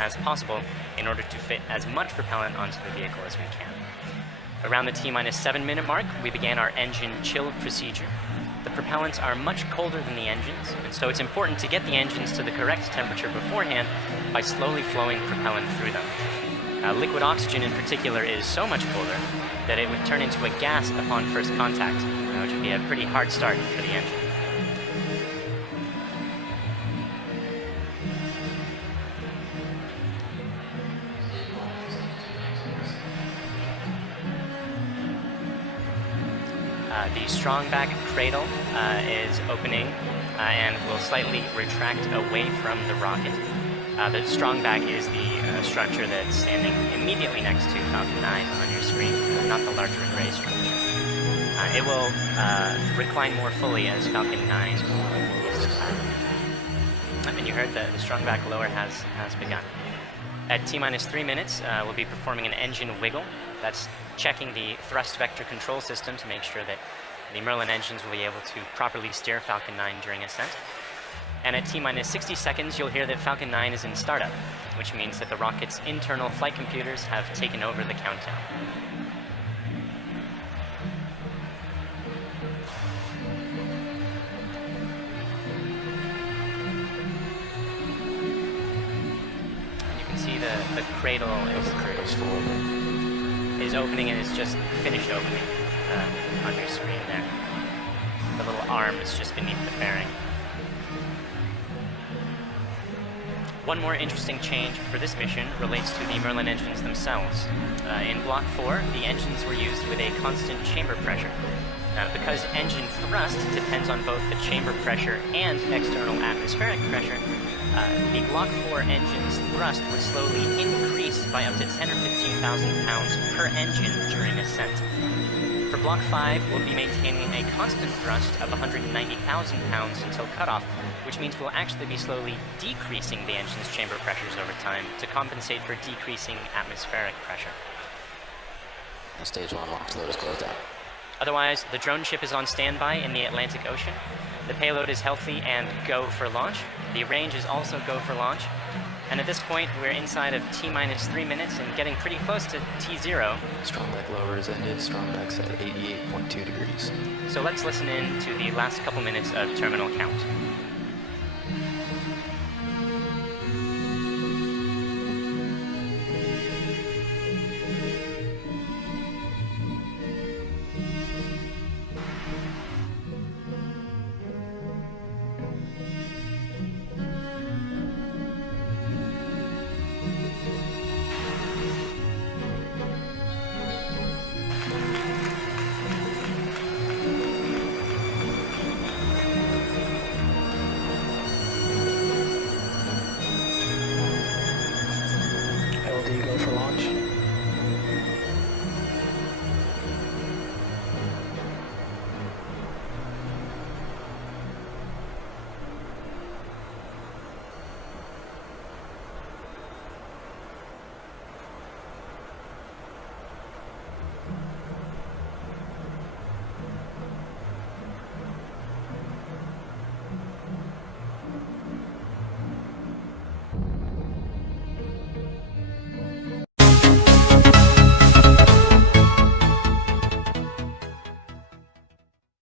as possible in order to fit as much propellant onto the vehicle as we can. Around the T-minus 7-minute mark, we began our engine chill procedure. The propellants are much colder than the engines, and so it's important to get the engines to the correct temperature beforehand by slowly flowing propellant through them. Liquid oxygen in particular is so much colder that it would turn into a gas upon first contact, which would be a pretty hard start for the engine. The strong back cradle is opening and will slightly retract away from the rocket. The strong back is the structure that's standing immediately next to Falcon 9 on your screen, not the larger gray structure. It will recline more fully as Falcon 9 leaves the pad. And you heard the strong back lower has begun. At T-minus 3 minutes, we'll be performing an engine wiggle. That's checking the thrust vector control system to make sure that the Merlin engines will be able to properly steer Falcon 9 during ascent. And at T-minus 60 seconds, you'll hear that Falcon 9 is in startup, which means that the rocket's internal flight computers have taken over the countdown. And you can see the cradle is opening and is just finished opening on your screen there. The little arm is just beneath the fairing. One more interesting change for this mission relates to the Merlin engines themselves. In Block 4, the engines were used with a constant chamber pressure. Because engine thrust depends on both the chamber pressure and external atmospheric pressure, the Block 4 engine's thrust would slowly increase by up to 10 or 15,000 pounds per engine during ascent. For Block 5, we'll be maintaining a constant thrust of 190,000 pounds until cutoff, which means we'll actually be slowly decreasing the engine's chamber pressures over time to compensate for decreasing atmospheric pressure. Stage 1 launch load is closed out. Otherwise, the drone ship is on standby in the Atlantic Ocean. The payload is healthy and go for launch. The range is also go for launch. And at this point, we're inside of T-minus 3 minutes and getting pretty close to T0. Strong back lower is ended. Strong back's at 88.2 degrees. So let's listen in to the last couple minutes of terminal count.